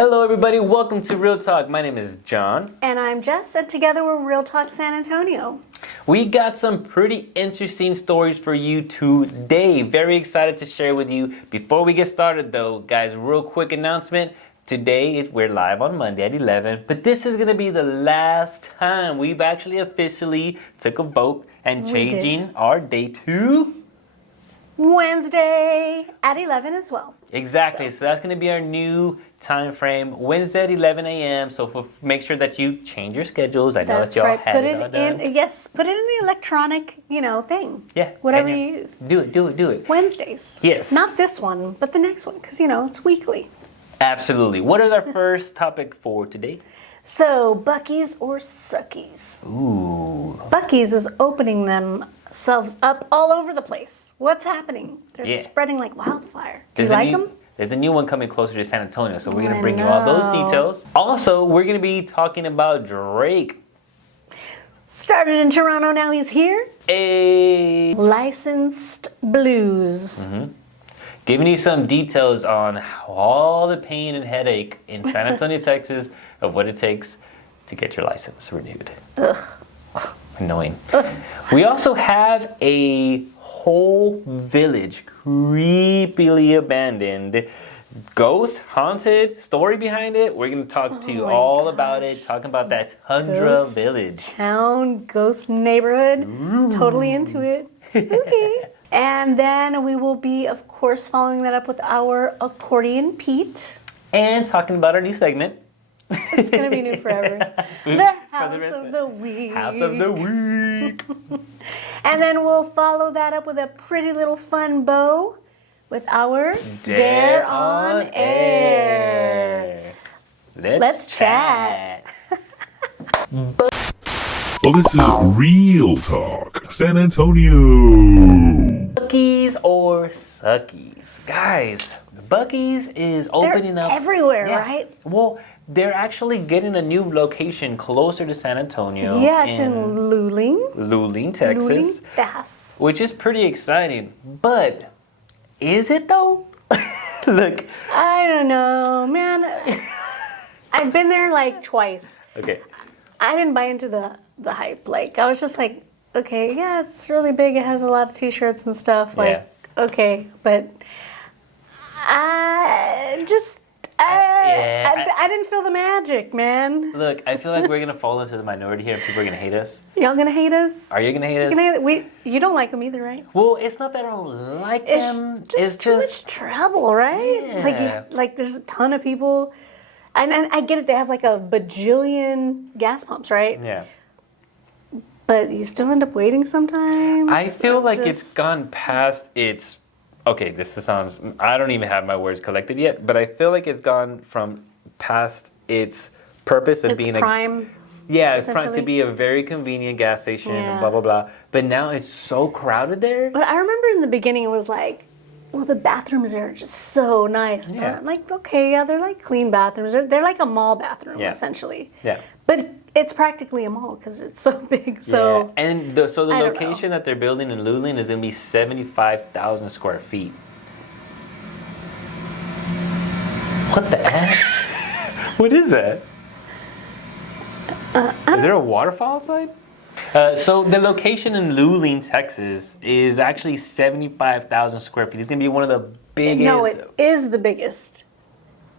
Hello everybody, welcome to Real Talk. My name is John. And I'm Jess, and together we're Real Talk San Antonio. We got some pretty interesting stories for you today. Very excited to share with you. Before we get started though, guys, real quick announcement. Today, we're live on Monday at 11, but this is going to be the last time we've actually officially took a vote and changing our day to Wednesday at 11 as well. Exactly. So that's going to be our new time frame, Wednesday at 11 a.m. So make sure that you change your schedules. I know that y'all had put it all done. Yes, put it in the electronic, thing. Yeah. Whatever you use. Do it. Wednesdays. Yes. Not this one, but the next one, because, it's weekly. Absolutely. What is our first topic for today? So, Buc-ees or Suckies? Ooh. Buc-ees is opening themselves up all over the place. What's happening? They're spreading like wildfire. Do you like them? There's a new one coming closer to San Antonio, so we're going to bring you all those details. Also, we're going to be talking about Drake. Started in Toronto, now he's here. Licensed blues. Mm-hmm. Giving you some details on all the pain and headache in San Antonio, Texas, of what it takes to get your license renewed. Ugh. Annoying. Ugh. We also have a whole village creepily abandoned, ghost, haunted, story behind it. We're going to talk to you all about it, talking about that Tundra village. Town, ghost neighborhood. Ooh. Totally into it. Spooky. And then we will be, of course, following that up with our Accordion Pete. And talking about our new segment. It's going to be new forever. The House of the Week. House of the Week. And then we'll follow that up with a pretty little fun bow with our Dare on Air. Let's chat. Well, this is Real Talk San Antonio. Buc-ees or Suckies? Guys, Buc-ees is opening up everywhere, right? Well, they're actually getting a new location closer to San Antonio. Yeah, it's in Luling, Texas. Bass. Which is pretty exciting. But is it though? Look. I don't know, man. I've been there like twice. Okay. I didn't buy into the hype. Like, I was just like, okay, yeah, it's really big. It has a lot of t-shirts and stuff. Like, okay, but I didn't feel the magic, man. Look, I feel like we're going to fall into the minority here and people are going to hate us. Y'all going to hate us? Are you going to hate us? You don't like them either, right? Well, it's not that I don't like them. It's just too much trouble, right? Yeah. Like there's a ton of people. And I get it. They have like a bajillion gas pumps, right? Yeah. But you still end up waiting sometimes. I feel like it's gone past its... Okay, sounds... I don't even have my words collected yet, but I feel like it's gone from past its purpose of being prime. It's prime to be a very convenient gas station and blah, blah, blah. But now it's so crowded there. But I remember in the beginning it was like, well, the bathrooms are just so nice. Yeah. I'm like, okay, yeah, they're like clean bathrooms. They're like a mall bathroom, essentially. Yeah. But it's practically a mall because it's so big. So and the location that they're building in Luling is going to be 75,000 square feet. What the heck? What is that? Is there a waterfall outside? So the location in Luling, Texas is actually 75,000 square feet. It's going to be one of the biggest. No, it is the biggest.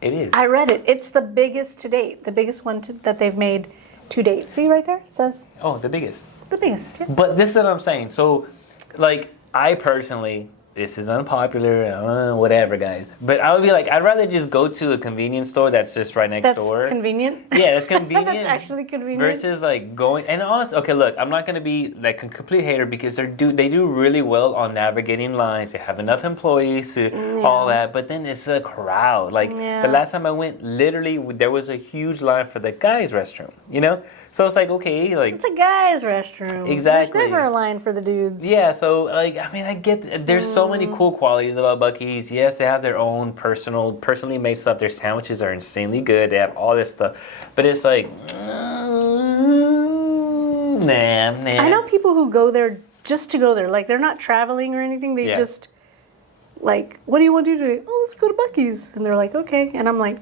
It is. I read it. It's the biggest to date. The biggest one that they've made to date. See right there? It says. Oh, the biggest. The biggest, yeah. But this is what I'm saying. So, like, I personally... This is unpopular, whatever, guys. But I would be like, I'd rather just go to a convenience store that's just right next door. That's convenient? Yeah, that's convenient. That's actually convenient. Versus like going, and honestly, okay, look, I'm not going to be like a complete hater because they do really well on navigating lines. They have enough employees to all that, but then it's a crowd. Like the last time I went, literally, there was a huge line for the guys' restroom, So it's like, okay, like... It's a guy's restroom. Exactly. There's never a line for the dudes. Yeah, so, like, I mean, I get... There's so many cool qualities about Buc-ees. Yes, they have their own personally made stuff. Their sandwiches are insanely good. They have all this stuff. But it's like... Nah. I know people who go there just to go there. Like, they're not traveling or anything. They just... Like, what do you want to do today? Oh, let's go to Buc-ees. And they're like, okay. And I'm like...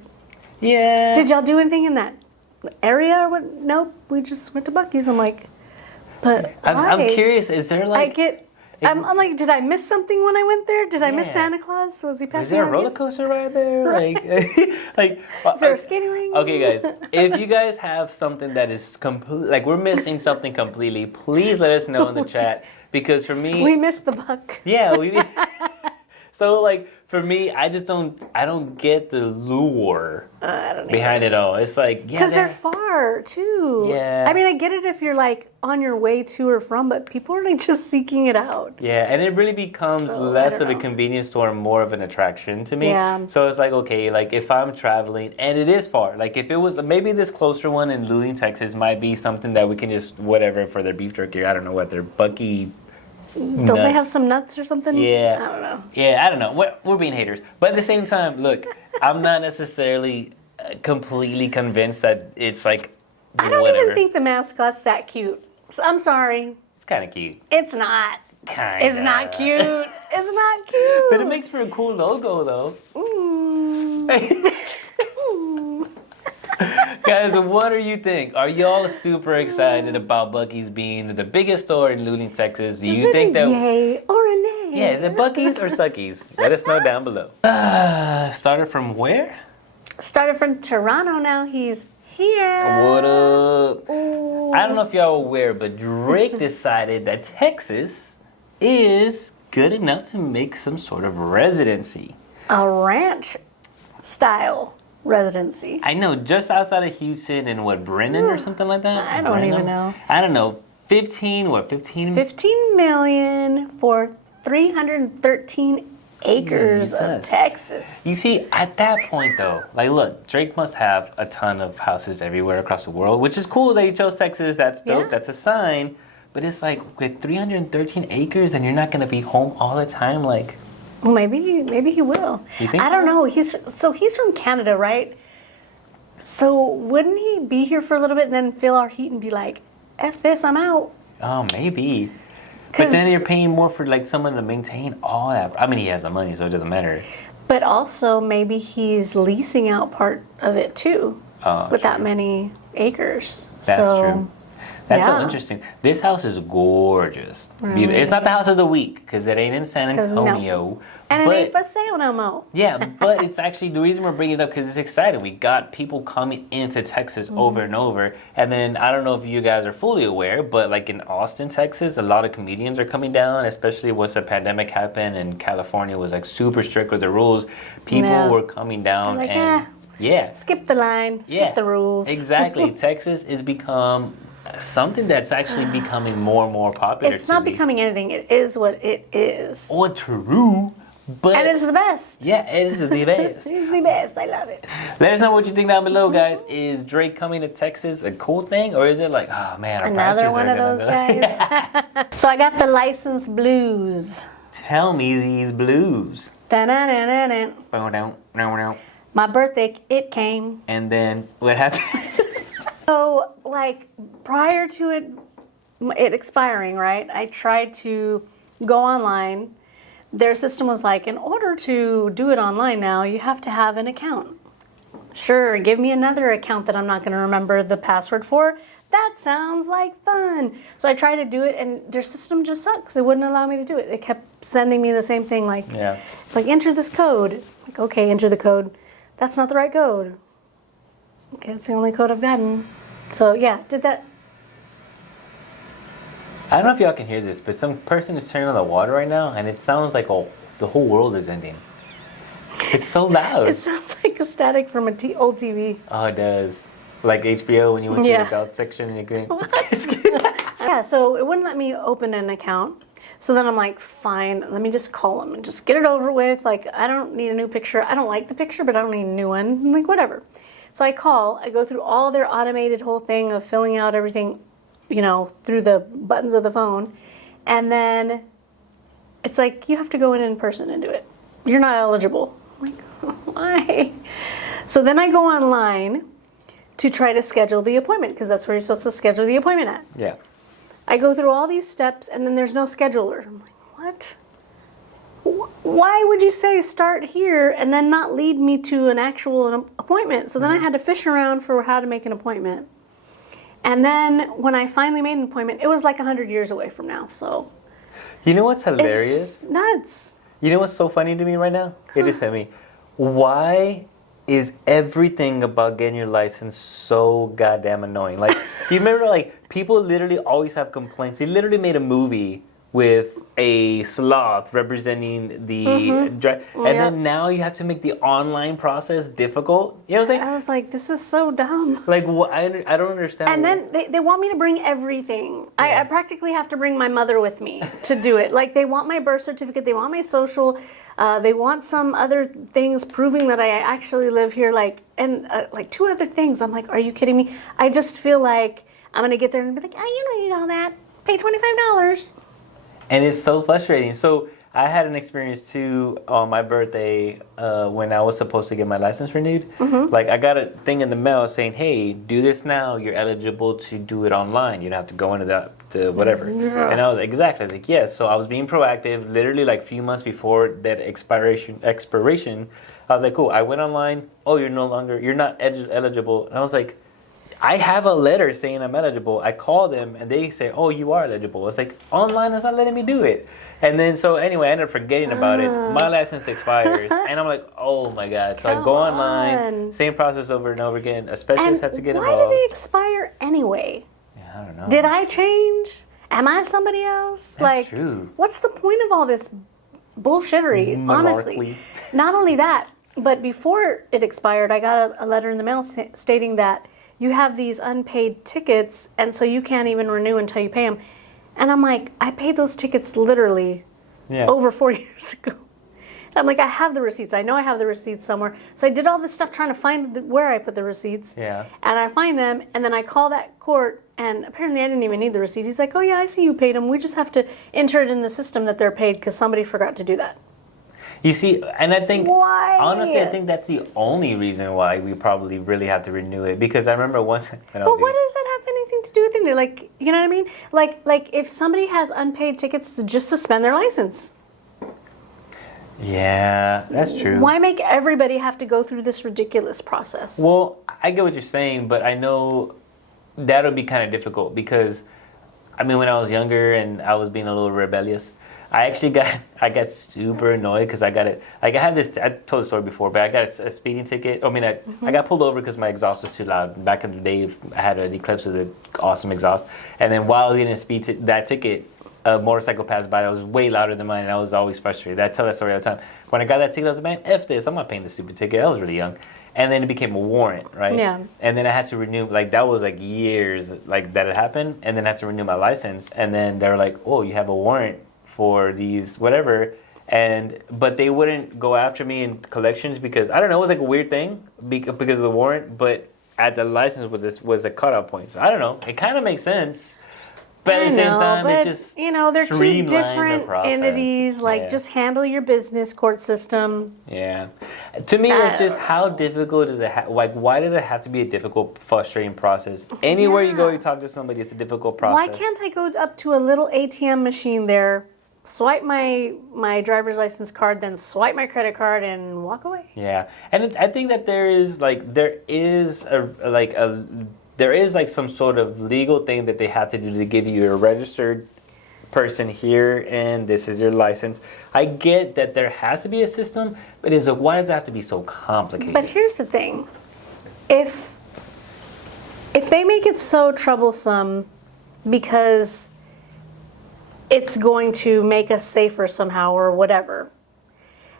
Yeah. Did y'all do anything in that area or what? Nope, we just went to Buc-ees. I'm like, but I'm why? curious. Is there like? I'm like, did I miss something when I went there? Did I miss Yeah. Santa Claus? Was he passing? Is there a out roller gifts? coaster right there? Like, Is there a skating ring? Okay, guys, if you guys have something that is like we're missing something completely, please let us know in the chat. Because for me, We missed the buck. yeah, so like for me, I don't get the lure I don't know. behind it all. It's like Because they're far too. Yeah. I mean, I get it if you're like on your way to or from, but people are like just seeking it out. Yeah, and it really becomes So, less I of a don't know. convenience store and more of an attraction to me. Yeah. So it's like, okay, like if I'm traveling, and it is far, like if it was maybe this closer one in Luling, Texas might be something that we can just, whatever, for their beef jerky, I don't know what, their Buc-ee Don't they have nuts. some nuts or something? Yeah. I don't know. Yeah, I don't know. We're being haters. But at the same time, look, I'm not necessarily completely convinced that it's like, I don't whatever. even think the mascot's that cute. So, I'm sorry. It's kind of cute. It's not. Kinda. It's not cute. It's not cute. But it makes for a cool logo, though. Guys, what do you think? Are y'all super excited about Buc-ees being the biggest store in Luling, Texas? Do Is you it think a that? yay or a nay? Yeah, is it Buc-ees or Suckies? Let us know down below. Started from where? Started from Toronto, now he's here. What up? Ooh. I don't know if y'all are aware, but Drake decided that Texas is good enough to make some sort of residency. A ranch style residency. I know, just outside of Houston and what, Brennan or something like that? I don't even know. I don't know. 15 $15 million for 313 acres of Jesus. Texas. You see, at that point though, like look, Drake must have a ton of houses everywhere across the world, which is cool that he chose Texas. That's dope. Yeah. That's a sign. But it's like with 313 acres and you're not gonna be home all the time, like. Well, maybe he will. You think I don't so? know. He's from Canada, right? So wouldn't he be here for a little bit and then feel our heat and be like, "F this, I'm out." Oh, maybe. But then you're paying more for like someone to maintain all that. I mean, he has the money, so it doesn't matter. But also maybe he's leasing out part of it too, with that true. many acres. That's so, true. That's so yeah. interesting. This house is gorgeous. Beautiful. It's not the house of the week because it ain't in San 'Cause no. Antonio. And but, it ain't for sale no more. yeah, but it's actually the reason we're bringing it up because it's exciting. We got people coming into Texas over and over. And then I don't know if you guys are fully aware, but like in Austin, Texas, a lot of comedians are coming down, especially once the pandemic happened and California was like super strict with the rules. People Yeah. were coming down They're like, and yeah. Skip the line, skip the rules. Exactly. Texas has become something that's actually becoming more and more popular. It's not becoming anything. It is what it is. or true, but And it's the best. yeah, it is the best. It's the best. I love it. Let us know what you think down below, guys. Is Drake coming to Texas a cool thing, or is it like, oh man, our Another prices one are of gonna those go. guys. So I got the license blues. Tell me these blues. Da-na-na-na-na. And My birthday, it came. then what happened? So, like, prior to it expiring, right, I tried to go online. Their system was like, in order to do it online now, you have to have an account. Sure, give me another account that I'm not going to remember the password for. That sounds like fun. So I tried to do it, and their system just sucks. It wouldn't allow me to do it. It kept sending me the same thing, like enter this code. Like, okay, enter the code. That's not the right code. Okay, it's the only code I've gotten. So yeah, did that. I don't know if y'all can hear this, but some person is turning on the water right now, and it sounds like the whole world is ending. It's so loud. It sounds like a static from old TV. Oh, it does. Like HBO when you went to Yeah. the adult section and you couldn't. Yeah, so it wouldn't let me open an account. So then I'm like, fine, let me just call them and just get it over with. Like, I don't need a new picture. I don't like the picture, but I don't need a new one. I'm like, whatever. So I call, I go through all their automated whole thing of filling out everything, you know, through the buttons of the phone. And then it's like, you have to go in person and do it. You're not eligible. I'm like, why? So then I go online to try to schedule the appointment, because that's where you're supposed to schedule the appointment at. Yeah. I go through all these steps, and then there's no scheduler. I'm like, what? why would you say start here and then not lead me to an actual appointment? So then I had to fish around for how to make an appointment. And then when I finally made an appointment, it was like 100 years away from now. So You know what's hilarious? it's just nuts. You know what's so funny to me right now? It just hit me. Why is everything about getting your license so goddamn annoying? Like, you remember, like, people literally always have complaints. They literally made a movie with a sloth representing the and then now you have to make the online process difficult. You know what I'm saying? I was like, this is so dumb. Like, I don't understand. And then they want me to bring everything. I practically have to bring my mother with me to do it. Like, they want my birth certificate, they want my social, they want some other things proving that I actually live here. Like, and like 2 other things. I'm like, are you kidding me? I just feel like I'm gonna get there and be like, oh, you don't need all that. Pay $25. And it's so frustrating. So I had an experience too on my birthday when I was supposed to get my license renewed. Like, I got a thing in the mail saying, "Hey, do this now. You're eligible to do it online. You don't have to go into to whatever." Yes. And I was like, exactly. I was like, yes. So I was being proactive. Literally, like, few months before that expiration, I was like, cool. I went online. Oh, you're not eligible. And I was like, I have a letter saying I'm eligible. I call them and they say, oh, you are eligible. It's like, online is not letting me do it. And then, so anyway, I ended up forgetting about it. My license expires. And I'm like, oh my God. So I go online, same process over and over again. A specialist had to get involved. Why do they expire anyway? Yeah, I don't know. Did I change? Am I somebody else? That's true. What's the point of all this bullshittery, honestly? Monarchy. Not only that, but before it expired, I got a letter in the mail stating that you have these unpaid tickets, and so you can't even renew until you pay them. And I'm like, I paid those tickets literally over 4 years ago. I'm like, I have the receipts. I know I have the receipts somewhere. So I did all this stuff trying to find where I put the receipts. Yeah. And I find them, and then I call that court, and apparently I didn't even need the receipt. He's like, oh yeah, I see you paid them. We just have to enter it in the system that they're paid because somebody forgot to do that. You see, and I think, Why? honestly, I think that's the only reason why we probably really have to renew it. Because I remember once when I But was what does that have anything to do with it? Like, you know what I mean? Like if somebody has unpaid tickets, to just suspend their license. Yeah, that's true. Why make everybody have to go through this ridiculous process? Well, I get what you're saying, but I know that would be kind of difficult because, I mean, when I was younger and I was being a little rebellious, I got super annoyed because I got it. Like, I had this. I told the story before, but I got a speeding ticket. I mean, I got pulled over because my exhaust was too loud. Back in the day, I had an Eclipse with an awesome exhaust, and then while I was getting that ticket, a motorcycle passed by that was way louder than mine, and I was always frustrated. I tell that story all the time. When I got that ticket, I was like, man, F this. I'm not paying this stupid ticket. I was really young. And then it became a warrant, right? Yeah. And then I had to renew, like, that was like years, like, that had happened. And then I had to renew my license. And then they were like, oh, you have a warrant for these whatever, but they wouldn't go after me in collections because I don't know, it was like a weird thing because of the warrant, but at the license was a cutoff point. So I don't know, it kind of makes sense, but at the same time, it's just they're two streamline the different process. entities. Like, just handle your business, court system. Yeah, to me, it's just how difficult does it like? Why does it have to be a difficult, frustrating process? Anywhere you go, you talk to somebody, it's a difficult process. Why can't I go up to a little ATM machine there, swipe my driver's license card, then swipe my credit card and walk away? Yeah, and I think that there is some sort of legal thing that they have to do to give you a registered person here, and this is your license. I get that there has to be a system, but it's like, why does it have to be so complicated? But here's the thing: if they make it so troublesome because it's going to make us safer somehow or whatever,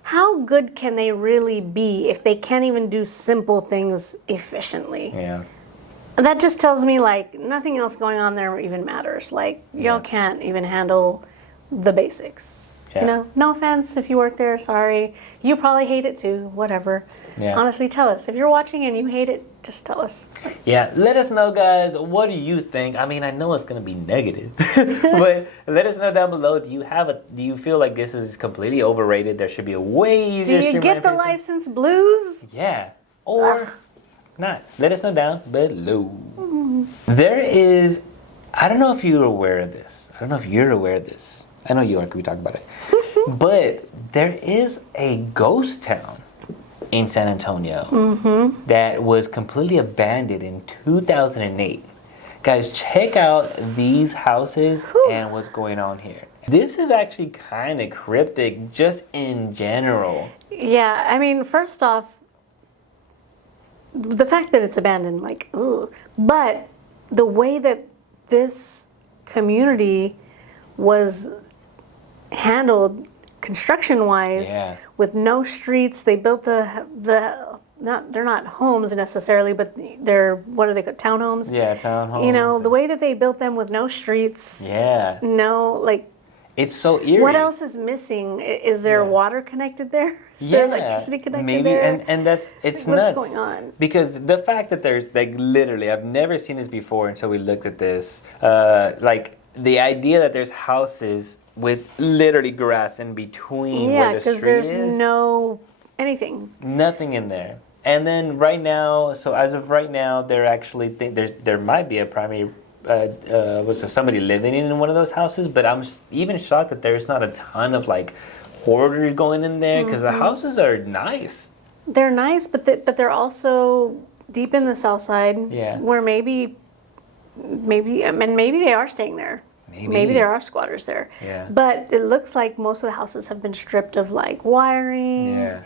how good can they really be if they can't even do simple things efficiently? Yeah. That just tells me, like, nothing else going on there even matters. Like, y'all can't even handle the basics. Yeah. You know, no offense if you work there, sorry. You probably hate it too, whatever. Yeah. Honestly, tell us. If you're watching and you hate it, just tell us. Yeah, let us know, guys. What do you think? I mean, I know it's gonna be negative, but let us know down below. Do you feel like this is completely overrated? There should be a way easier. Do you get the process? license blues? Yeah, or not. Let us know down below. There is, I don't know if you're aware of this. I know you are. Can we talk about it? But there is a ghost town in San Antonio that was completely abandoned in 2008. Guys, check out these houses and what's going on here. This is actually kind of cryptic just in general. Yeah, I mean, first off, the fact that it's abandoned, like, ugh. But the way that this community was handled construction-wise, with no streets, they built they're not homes necessarily, but they're, what are they called, townhomes? Yeah, townhomes. You know, the way that they built them with no streets. Yeah. No, like. It's so eerie. What else is missing? Is there water connected there? Is there electricity connected maybe, there? and it's like, nuts. What's going on? Because the fact that there's, like, literally, I've never seen this before until we looked at this. Like, the idea that there's houses with literally grass in between where the street is. Yeah, because there's no anything. Nothing in there. And then right now, so as of right now, they're actually there might be a primary. Was there somebody living in one of those houses? But I'm even shocked that there's not a ton of like hoarders going in there because the houses are nice. They're nice, but they're also deep in the south side. Yeah. Where maybe they are staying there. Maybe there are squatters there. Yeah. But it looks like most of the houses have been stripped of like wiring. Yeah.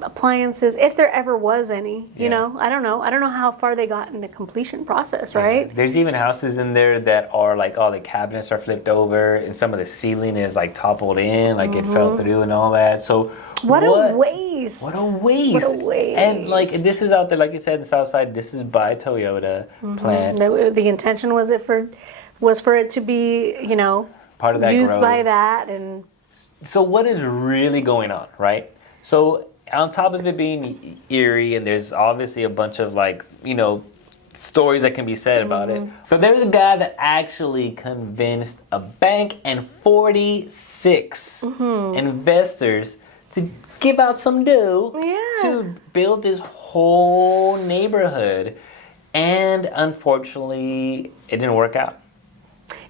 Appliances, if there ever was any, you know, I don't know how far they got in the completion process, right? Yeah. There's even houses in there that are like all the cabinets are flipped over and some of the ceiling is like toppled in, like it fell through and all that. So what a waste. What a waste. What a waste. And like this is out there, like you said, in the south side, this is by Toyota plant. The intention was for it to be, you know, part of that used growth. by that. And so what is really going on, right? So on top of it being eerie, and there's obviously a bunch of like, you know, stories that can be said about it. So there's a guy that actually convinced a bank and 46 investors to give out some dough to build this whole neighborhood. And unfortunately, it didn't work out.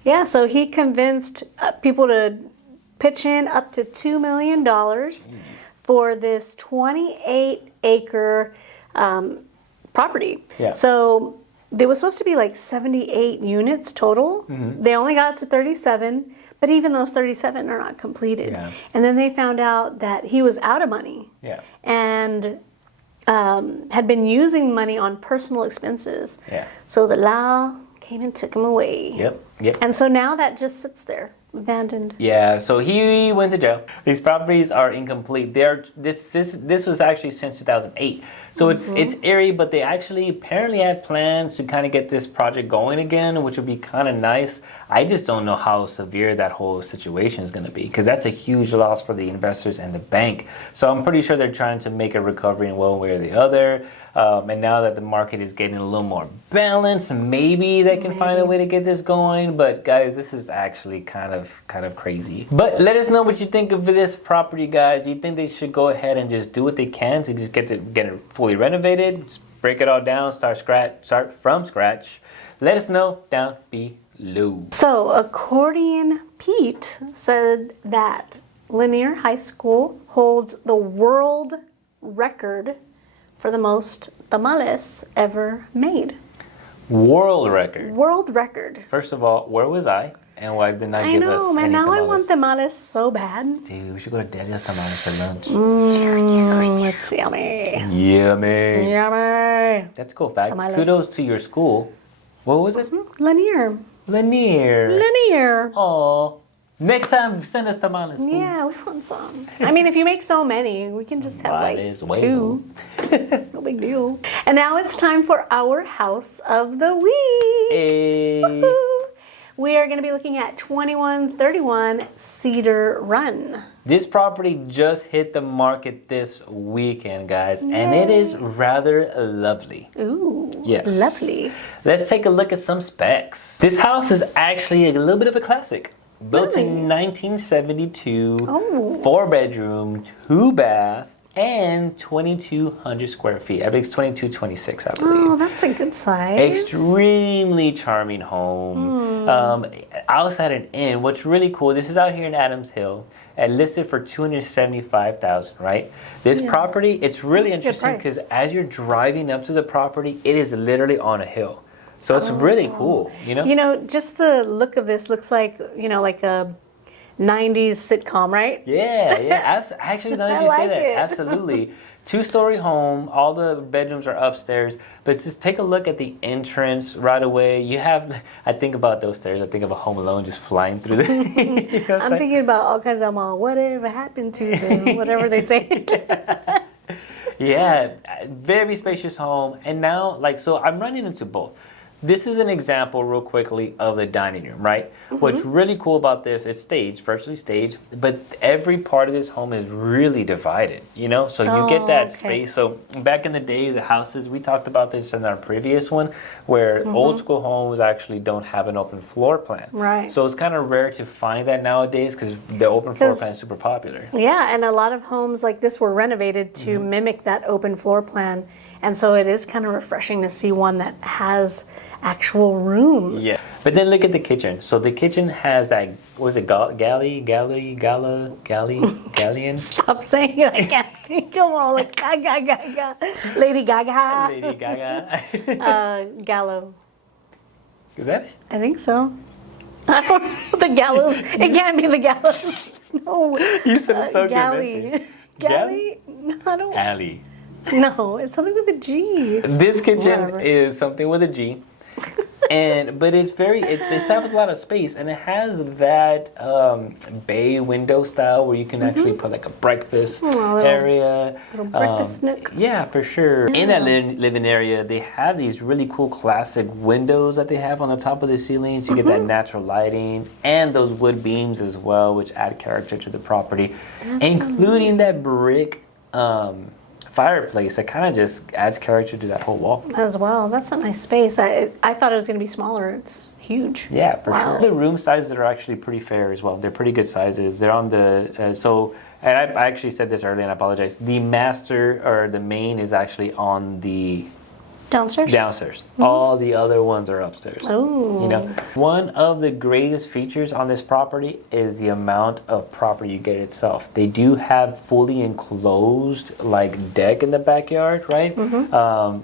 Yeah, so he convinced people to pitch in up to $2 million for this 28-acre property. Yeah. So there was supposed to be like 78 units total. They only got to 37, but even those 37 are not completed. Yeah. And then they found out that he was out of money. Yeah. And had been using money on personal expenses. Yeah. So the law came and took him away. Yep. And so now that just sits there, abandoned. Yeah, so he went to jail. These properties are incomplete. This was actually since 2008. So it's eerie, but they actually apparently had plans to kind of get this project going again, which would be kind of nice. I just don't know how severe that whole situation is going to be because that's a huge loss for the investors and the bank. So I'm pretty sure they're trying to make a recovery in one way or the other. And now that the market is getting a little more balanced, maybe they can find a way to get this going. But guys, this is actually kind of crazy. But let us know what you think of this property, guys. Do you think they should go ahead and just do what they can to just get it fully renovated, just break it all down, start from scratch? Let us know down below. So Accordion Pete said that Lanier High School holds the world record for the most tamales ever made. World record. World record. First of all, where was I? And why didn't I give us know, man. any Now tamales? I want tamales so bad. Dude, we should go to Delia's Tamales for lunch. It's yummy. Yummy. Yummy. That's cool fact. Tamales. Kudos to your school. What was it? Lanier. Lanier. Aw. Next time, send us tamales. Fool. Yeah, we want some. I mean, if you make so many, we can just have like two. No big deal. And now it's time for our house of the week. Hey. Woo-hoo. We are going to be looking at 2131 Cedar Run. This property just hit the market this weekend, guys, and it is rather lovely. Ooh, yes. Lovely. Let's take a look at some specs. This house is actually a little bit of a classic. Built in 1972, 4-bedroom, 2-bath, and 2,200 square feet. I think it's 2,226, I believe. Oh, that's a good size. Extremely charming home. Outside an inn. What's really cool, this is out here in Adams Hill. and listed for $275,000. Right? This property, it's really That's a good interesting because price. as you're driving up to the property, it is literally on a hill. So it's really cool, you know? You know, just the look of this looks like, you know, like a 90s sitcom, right? Yeah. Actually, now that I you say like that, it. absolutely. Two-story home. All the bedrooms are upstairs. But just take a look at the entrance right away. You have, I think about those stairs. I think of a Home Alone just flying through the. You know, I'm thinking about all kinds of whatever happened to them, whatever they say. Yeah, very spacious home. And now, like, so I'm running into both. This is an example, real quickly, of the dining room, right? What's really cool about this, it's staged, virtually staged, but every part of this home is really divided, you know? So you get that space. So back in the day, the houses, we talked about this in our previous one, where old school homes actually don't have an open floor plan. Right. So it's kind of rare to find that nowadays because the open floor plan is super popular. Yeah, and a lot of homes like this were renovated to mimic that open floor plan. And so it is kind of refreshing to see one that has actual rooms. Yeah. But then look at the kitchen. So the kitchen has that, what is it, galleon? Stop saying it. I can't think. Come on, like Gaga. Lady Gaga. Lady Gaga. Gallo. Is that it? I think so. I don't know the gallows. It can't be the gallows. No. You said it so Galley. convincing. Galley? No, I don't. Alley. No, it's something with a G. This kitchen Whatever. is something with a G. But it's it still has a lot of space, and it has that bay window style where you can actually put like a breakfast area. Little breakfast nook. Yeah, for sure. In that living area, they have these really cool classic windows that they have on the top of the ceilings. You get that natural lighting and those wood beams as well, which add character to the property, including that brick fireplace that kind of just adds character to that whole wall. As well. That's a nice space. I thought it was going to be smaller. It's huge. Yeah, for Wow. sure. The room sizes are actually pretty fair as well. They're pretty good sizes. They're on the, and I actually said this earlier and I apologize. The master or the main is actually on the Downstairs? All the other ones are upstairs. Oh. You know, one of the greatest features on this property is the amount of property you get itself. They do have fully enclosed like deck in the backyard, right?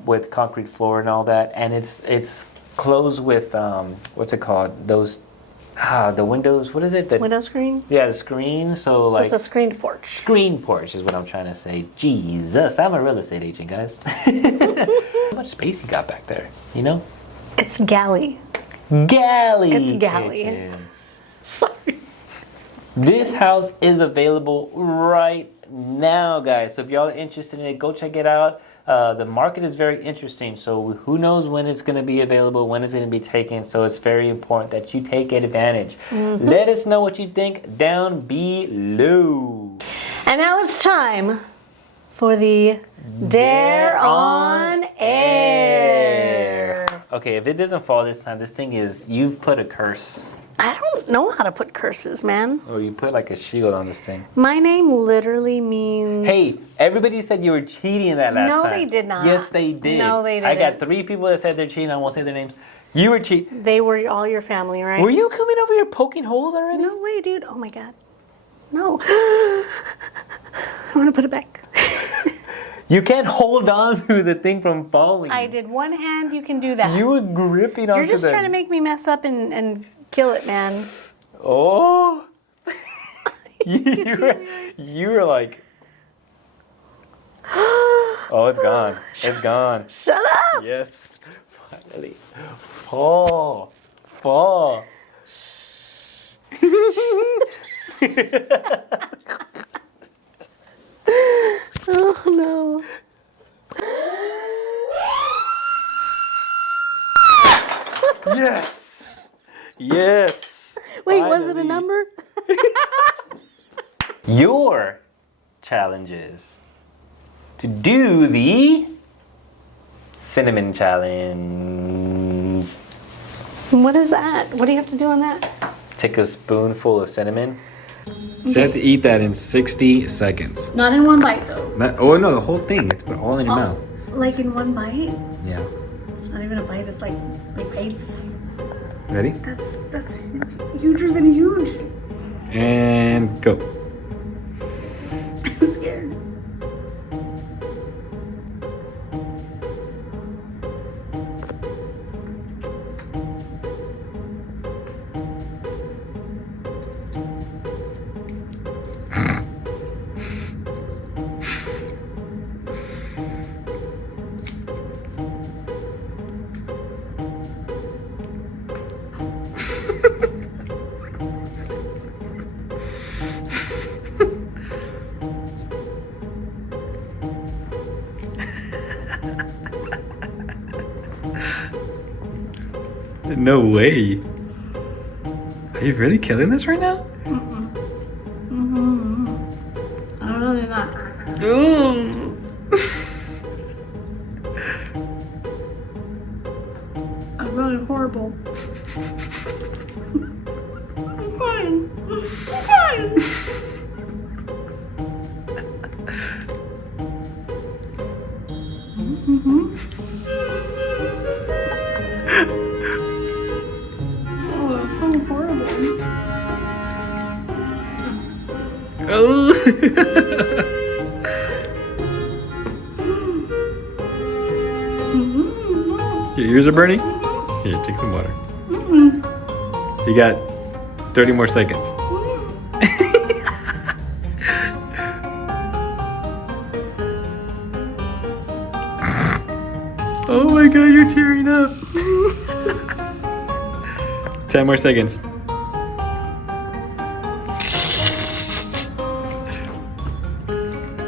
With concrete floor and all that, and it's closed with what's it called? Those the windows. What is it? Window screen? Yeah, the screen. So like It's a screened porch. screen porch is what I'm trying to say. Jesus, I'm a real estate agent, guys. How much space you got back there? You know? It's galley. Galley. It's galley. kitchen. Sorry. This house is available right now, guys. So if y'all are interested in it, go check it out. The market is very interesting. So who knows when it's going to be available, when it's going to be taken. So it's very important that you take advantage. Let us know what you think down below. And now it's time for the Dare on Air. Okay, if it doesn't fall this time, this thing is, you've put a curse. I don't know how to put curses, man. Or you put like a shield on this thing. My name literally means... Hey, everybody said you were cheating that last time. No, they did not. Yes, they did. No, they I got didn't. 3 people that said they're cheating. I won't say their names. You were cheating. They were all your family, right? Were you coming over here poking holes already? No way, dude. Oh my God. No. I want to put it back. You can't hold on to the thing from falling. I did one hand. You can do that. You were gripping onto You're just the... trying to make me mess up and kill it, man. Oh. you were like... Oh, it's gone. It's gone. Shut up. Yes. Finally. Fall. Fall. Oh no. Yes. Yes. Wait, was it a Finally. number? Your challenge is to do the cinnamon challenge. What is that? What do you have to do on that? Take a spoonful of cinnamon. So you have to eat that in 60 seconds. Not in one bite though. Oh no, the whole thing. It's all in your mouth. Like in one bite? Yeah. It's not even a bite. It's like big bites. Ready? That's huger than huge. And go. No way. Are you really killing this right now? I'm really not. Ooh. I'm really horrible. I'm fine. I'm fine. Oh, that's so horrible. Oh. Your ears are burning? Here, take some water. You got 30 more seconds. Oh my god, you're tearing up. 10 more seconds.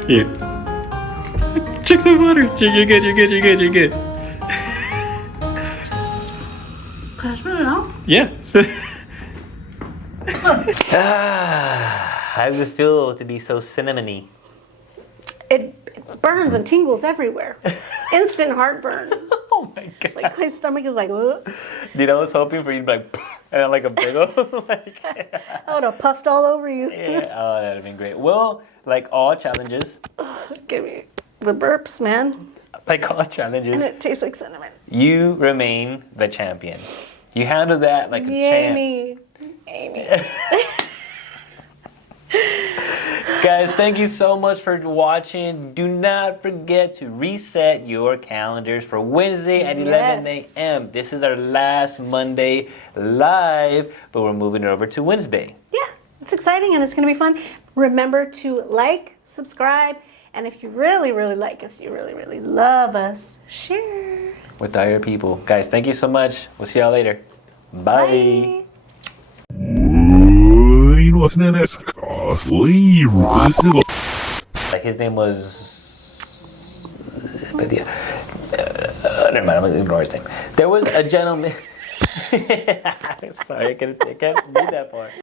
Here. Check some water. You're good, you're good, you're good, you're good. Can I spit it out? Yeah. How does it feel to be so cinnamony? It burns and tingles everywhere. Instant heartburn. Oh my god. Like my stomach is like, ugh. Dude, I was hoping for you to be like, and like a big old, like, I would have puffed all over you. yeah. Oh, that'd have been great. Well, like all challenges, Give me the burps, man. like all And challenges, it tastes like cinnamon. you remain the champion. You handled that like a champ. Amy. Amy. Guys, thank you so much for watching. Do not forget to reset your calendars for Wednesday at 11 Yes. a.m. This is our last Monday live, but we're moving it over to Wednesday. Yeah, it's exciting and it's going to be fun. Remember to like, subscribe, and if you really, really like us, you really, really love us, share. With all your people. Guys, thank you so much. We'll see y'all later. Bye. What's the next cause? Leave. Like his name was. But yeah. Never mind, I'm gonna ignore his name. There was a gentleman. Sorry, I can't do that part.